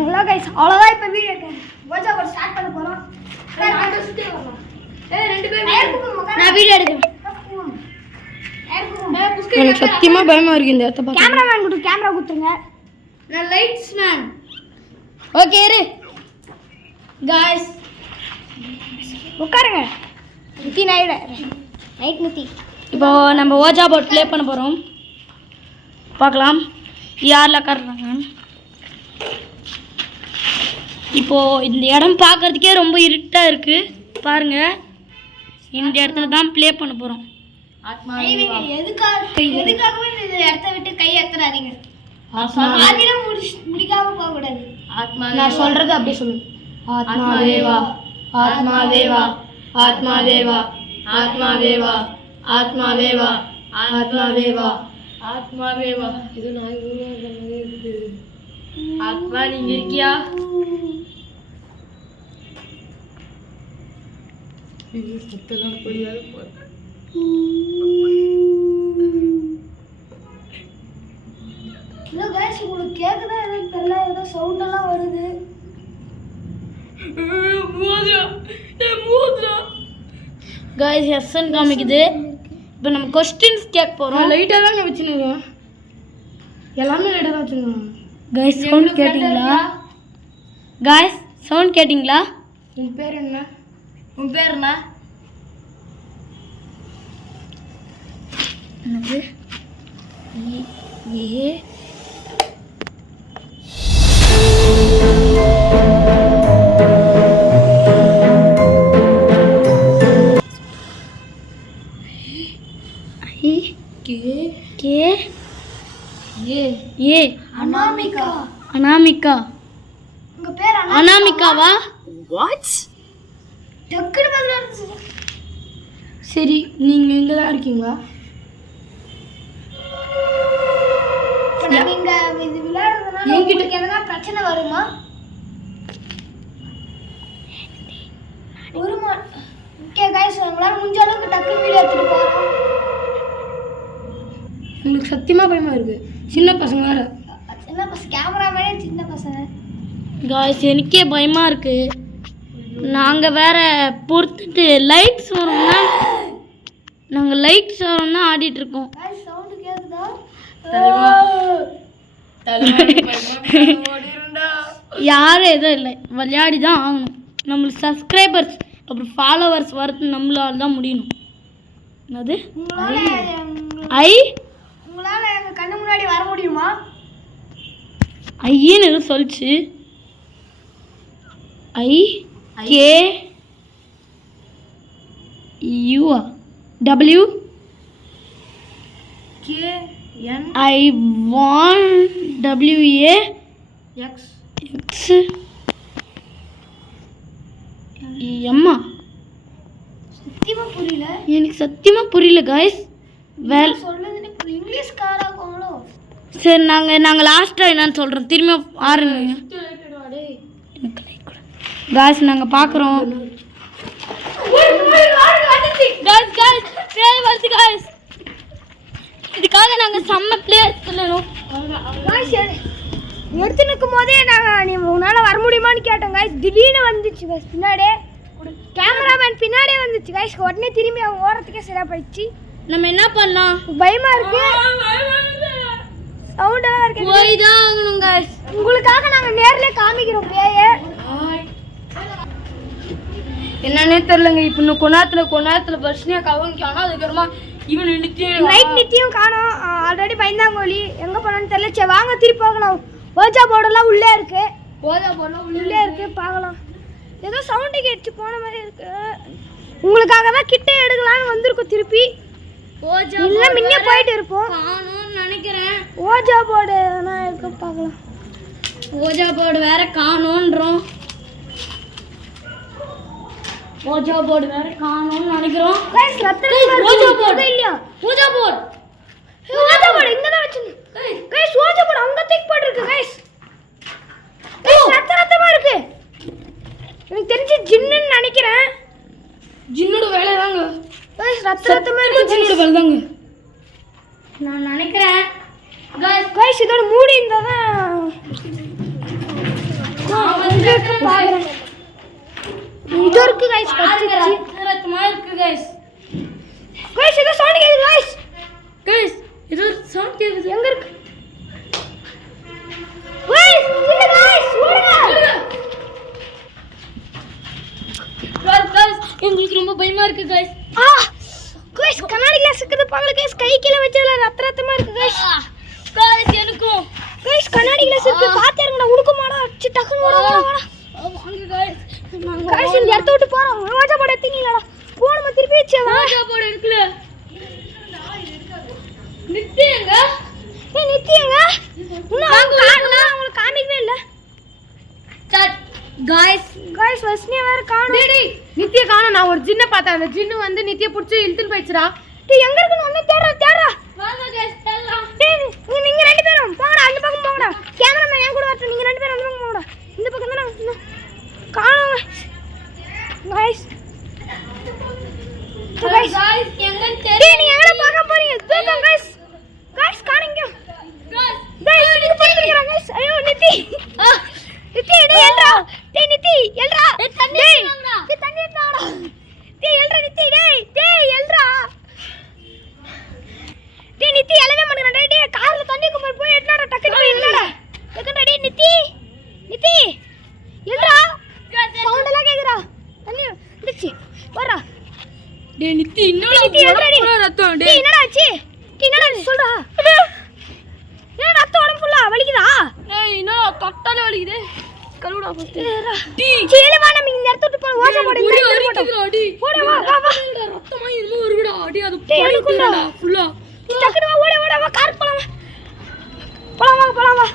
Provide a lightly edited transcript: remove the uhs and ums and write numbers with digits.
Hello guys அவ்வளவுதான் இப்ப video ouija board start பண்ண போறோம். நான் சுத்தி வரலாம். ரெண்டு பேரும் நான் வீடியோ எடுக்கிறேன். எனக்கு சத்தியமா பயமா இருக்கு இந்த இடத்த பார்த்து. கேமராமேன் கிட்ட கேமரா கொடுத்துங்க. நான் லைட்ஸ் மேன். ஓகே இரு. गाइस உட்காருங்க. நித்தி நைட் நித்தி. இப்போ நம்ம ஓஜா போர்ட் ப்ளே பண்ண போறோம். பார்க்கலாம் யாரெல்லாம் கறறாங்க. இப்போ இந்த இடம் பார்க்கறதுக்கே ரொம்ப இருட்டா இருக்கு பாருங்க. இந்த இடத்துல தான் ப்ளே பண்ண போறோம். எதுக்காகவே இந்த இடத்த விட்டு கை ஏத்துறாதீங்க. ஆதில முடிக்காம போக கூடாது. நான் சொல்றது அப்படியே சொல்லு. ஆத்மா தேவா ஆத்மா தேவா ஆத்மா தேவா ஆத்மா தேவா ஆத்மா தேவா ஆத்மா தேவா ஆத்மா தேவா. இது நான் இருக்கு. ஆத்மா நீங்க இருக்கியா? இது சத்தலாம் புரியாது போற. இல்ல गाइस உங்களுக்கு கேக்குதா எனக்கு தெரியல ஏதோ சவுண்ட் எல்லாம் வருது. மூத்ரா गाइस எஸ்என் காமிக்குது. இப்போ நம்ம क्वेश्चंस கேட்க போறோம். லைட்டா தான் வெச்சிருக்கோம். எல்லாமே லைட்டா தான் வெச்சிருக்கோம். गाइस சவுண்ட் கேட்டிங்களா? गाइस சவுண்ட் கேட்டிங்களா? உன் பேர் என்ன? உன் பேர் என்ன? என்னது? ஏ ஏ அனாமிகா. அனாமிகா. உங்க பேர் அனாமிகாவா? வாட்? டக்குனு பதில் வந்துச்சு. சரி நீங்க இங்க தான் இருக்கீங்களா? நீங்க இது விளையாடுறதுனால உங்களுக்கு எதனா பிரச்சனை வருமா? வருமா? ஓகே गाइस உங்களால முடிஞ்ச அளவுக்கு டக்குனு வீடியோ எடுத்துட்டு போறோம். உங்களுக்கு சத்தியமா பயமா இருக்கு. சின்ன பசங்க வேற. சின்ன பசங்க கேமராமேனே சின்ன பசங்க. गाइस எனக்கே பயமா இருக்கு. நாங்க வேற பொறுத்துட்டு லைட்ஸ் வரும்னா நாங்க லைட்ஸ் வரும்னா ஆடிட்டு இருக்கோம். गाइस சவுண்ட் கேக்குதா? யாரும் எதுவும் இல்லை விளையாடி தான் ஆகணும். நம்மளுக்கு சப்ஸ்கிரைபர்ஸ் அப்புறம் ஃபாலோவர்ஸ் வரது நம்மளால தான் முடியணும். என்னது உங்களால எங்க கண்ணு முன்னாடி வர முடியுமா? ஐன்னு எதுவும் சொல்லிச்சு. I K U W K N I want W A X X எம்மா. சத்தியமா புரியல. எனக்கு சத்தியமா புரியல गाइस. வேல் சொல்லுது இங்கிலீஷ் காராங்களோ. சரி நாங்கள் லாஸ்ட்டாக என்னன்னு சொல்கிறோம். திரும்ப ஆரம்பிங்க. எனக்கு லைக் கொடு गाइस. நாங்கள் பார்க்குறோம் गाइस. இதுக்காக நாங்கள் செம்ம பிளேயர் சொல்லணும். எடுத்து நிற்கும் போதே நீ உன்னால் வர முடியுமான்னு கேட்டோம் गाइस. திடீர்னு வந்துச்சு गाइस பின்னாடியே. கேமராமேன் பின்னாடியே வந்துச்சு गाइस. உடனே திரும்பி அவங்க ஓரத்துக்கே சரியா போயிடுச்சு. நம்ம என்ன பண்ணலாம்? பயமா இருக்கு. சவுண்ட் எல்லாம் இருக்கு. போய் தான் ஆகணும் गाइस. உங்களுக்காக நாங்கள் நேர்ல காமிக்கிறோம் பேயே. என்னன்னே தெரியலங்க. இப்போ இன்னும் கொஞ்ச நேரத்தில் பர்ஷனியா கவனிக்க. ஆனால் அதுக்கப்புறமா இவன் நித்தியும் காணோம். ஆல்ரெடி பயந்தாங்கோலி எங்கே போனான்னு தெரியல. சரி வாங்க திருப்பி போகலாம். ஓஜா போர்டெல்லாம் உள்ளே இருக்கு. ஓஜா போர்டெல்லாம் உள்ளே இருக்கு பார்க்கலாம். ஏதோ சவுண்டு கேட்டு போன மாதிரி இருக்கு. உங்களுக்காக தான் கிட்டே எடுக்கலான்னு வந்திருக்கோம் திருப்பி. ஓஜா இல்லை முன்னே போயிட்டு இருப்போம். காணும்னு நினைக்கிறேன். ஓஜா போர்டு எதனா இருக்கு பார்க்கலாம். ஓஜா போர்டு வேற காணோன்றோம். ஓஜா போர்டு வேற காணோம்னு நினைக்கிறோம். ஓஜா போர்டு இல்லையா? ஓஜா போர்டு இங்க தான் வச்சிருந்தேன் गाइस. ஓஜா போர்டு அங்க தூக்கி போட்டுருக்கு गाइस. ரத்தமா இருக்கு. எனக்கு தெரிஞ்சு ஜின்னுன்னு நினைக்கிறேன். ஜின்னோட வேலை தாங்க गाइस. ரத்தமா இருக்கு. ஜின்னோட வேலை தாங்க நான் நினைக்கிறேன். गाइस இதோட மூடி இருந்தா தான் எங்க இருக்கு பாக்குறேன். இது இருக்கு गाइस கத்திச்சு. ரத்தமா இருக்கு गाइस. गाइस இது சவுண்ட் கேக்குது गाइस. गाइस இது சவுண்ட் கேக்குது. எங்க இருக்கு? गाइस இல்ல गाइस ஓடுங்க. गाइस எங்களுக்கு ரொம்ப பயமா இருக்கு गाइस. गाइस கண்ணாடி கிளாஸ் இருக்குது பாருங்க गाइस கை கீழ வச்சல ரத்தமா இருக்கு गाइस. गाइस எனக்கும் गाइस கண்ணாடி கிளாஸ் இருக்கு பாத்து இருங்க நான் உடுக்குமாடா அடிச்சு டக்குன்னு ஓட வாங்க गाइस. गाइस இந்த இடத்த விட்டு போறோம். ரோஜா போட எடுத்தீங்களா? போணுமா திருப்பி வச்சவா? ரோஜா போட இருக்குல. நித்தியங்க நித்தியங்க இன்னும் காணல உங்களுக்கு காணிக்கவே இல்ல. गाइस வஸ்னியா வேற காணோம். டேய் நித்திய காணோம். நான் ஒரு ஜின்ன பார்த்தேன். அந்த ஜின்னு வந்து நித்திய புடிச்சு இழுத்துட்டு போயிடுச்சுடா. டேய் எங்க இருக்குன்னு வந்து தேடுறா. வாங்க गाइस தேடலாம். டேய் நீங்க ரெண்டு பேரும் போங்கடா அந்த பக்கம் போங்கடா. கேமராமேன் என் கூட வரட்டும். நீங்க ரெண்டு பேரும் அந்த பக்கம் போங்கடா. இந்த பக்கம் தான காணோம் गाइस. गाइस எங்க டேய் நீங்க எங்கடா பார்க்க போறீங்க? தூக்கம் गाइस. गाइस காணீங்க. गाइस இங்க போறீங்க गाइस. ஐயோ நித்தி. நித்தி டேய் எல்றா. டேய் நித்தி எல்றா. தண்ணி வாங்கடா. டேய் தண்ணி எடுத்துடா. டேய் எல்றா நித்தி டேய் எல்றா. டேய் நித்தி எலவே மாட்டேங்கடா. டேய் கார்ல தண்ணி கும்பல் போய் எடுடா டக்குனு போய் எடுடா. டக்குனு டேய் நித்தி எல்றா. சவுண்ட் எல்லாம் கேக்குறா. தண்ணி வந்துச்சு. போறா. டேய் நித்தி என்னடா ரத்தம் டேய் என்னடா ஆச்சு? டேய் என்னடா சொல்றா? ஏன் ரத்தம் உடம்பு ஃபுல்லா வலிக்குதா? டேய் என்னடா தொட்டாலே வலிக்குது. கழுவுடா ஃபர்ஸ்ட். டேய் சேலவா நம்ம இந்த இடத்த விட்டு போய் ஓசை போடு. ஒரே அரிக்குதுடா டேய். போடா வா. ரத்தமா என்னமோ வருகுடா. டேய் அது டேய் போயிடுடா ஃபுல்லா. டக்குனு வா ஓட வா கார் போலாம் வா.